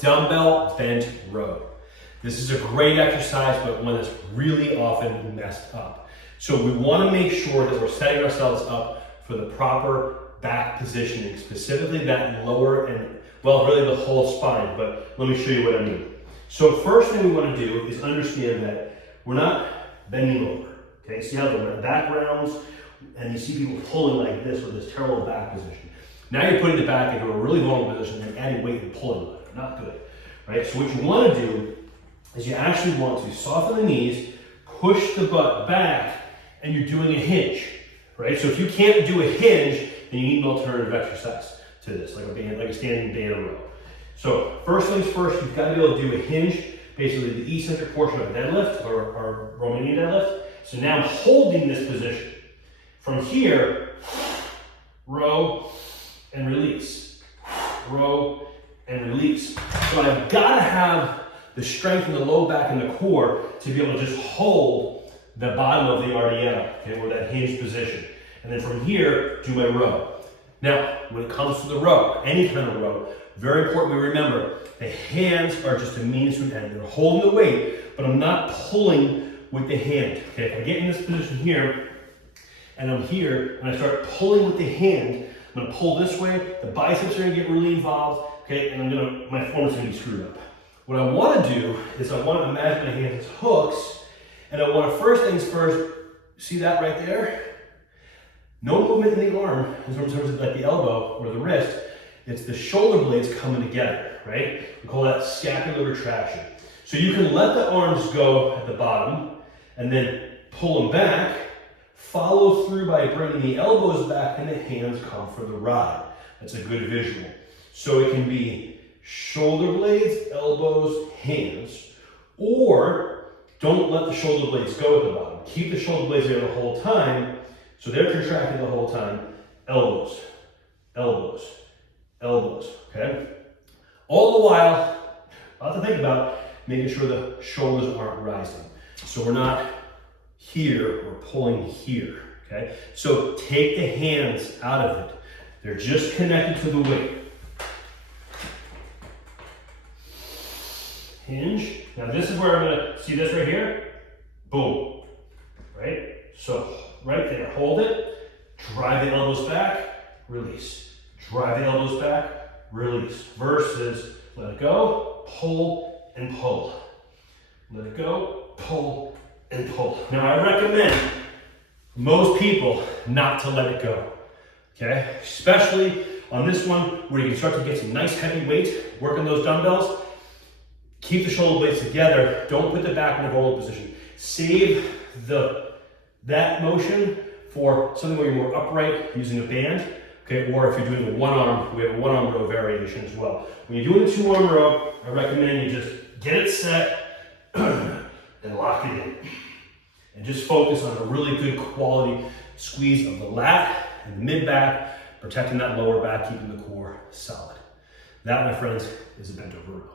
dumbbell bent row. This is a great exercise, but one that's really often messed up. So we want to make sure that we're setting ourselves up for the proper back positioning, specifically that lower and, well, really the whole spine, but let me show you what I mean. So first thing we want to do is understand that we're not bending over, okay? See how the back rounds, and you see people pulling like this with this terrible back position. Now you're putting the back into a really vulnerable position and adding weight and pulling on it. Not good, right? So what you want to do is you actually want to soften the knees, push the butt back, and you're doing a hinge, right? So if you can't do a hinge, then you need an alternative exercise to this, like a standing band row. So first things first, you've got to be able to do a hinge, basically the eccentric portion of a deadlift or Romanian deadlift. So now I'm holding this position. From here, row and release, row and release. So I've got to have the strength in the low back and the core to be able to just hold the bottom of the RDL, okay, or that hinge position. And then from here, do my row. Now, when it comes to the row, any kind of row, very important we remember, the hands are just a means to an end. They're holding the weight, but I'm not pulling with the hand. Okay, if I get in this position here, and I'm here, and I start pulling with the hand, I'm gonna pull this way, the biceps are gonna get really involved, okay, and my form is gonna be screwed up. What I wanna do is I wanna imagine my hands as hooks, and I wanna first things first, see that right there? No movement in the arm in terms of like the elbow or the wrist. It's the shoulder blades coming together, right? We call that scapular retraction. So you can let the arms go at the bottom and then pull them back, follow through by bringing the elbows back and the hands come for the ride. That's a good visual. So it can be shoulder blades, elbows, hands, or don't let the shoulder blades go at the bottom. Keep the shoulder blades there the whole time. So they're contracting the whole time. Elbows, elbows, elbows, okay? All the while, a lot to think about, making sure the shoulders aren't rising. So we're not here, we're pulling here, okay? So take the hands out of it. They're just connected to the weight. Hinge. Now this is where I'm gonna, see this right here? Boom, right? So right there, hold it, drive the elbows back, release. Drive the elbows back, release. Versus let it go, pull and pull. Let it go, pull and pull. Now I recommend most people not to let it go, okay? Especially on this one where you can start to get some nice heavy weight, working those dumbbells. Keep the shoulder blades together. Don't put the back in a vulnerable position. Save that motion for something where you're more upright using a band, okay? Or if you're doing a one arm, we have a one arm row variation as well. When you're doing a two arm row, I recommend you just get it set and lock it in. And just focus on a really good quality squeeze of the lat and the mid back, protecting that lower back, keeping the core solid. That, my friends, is a bent over row.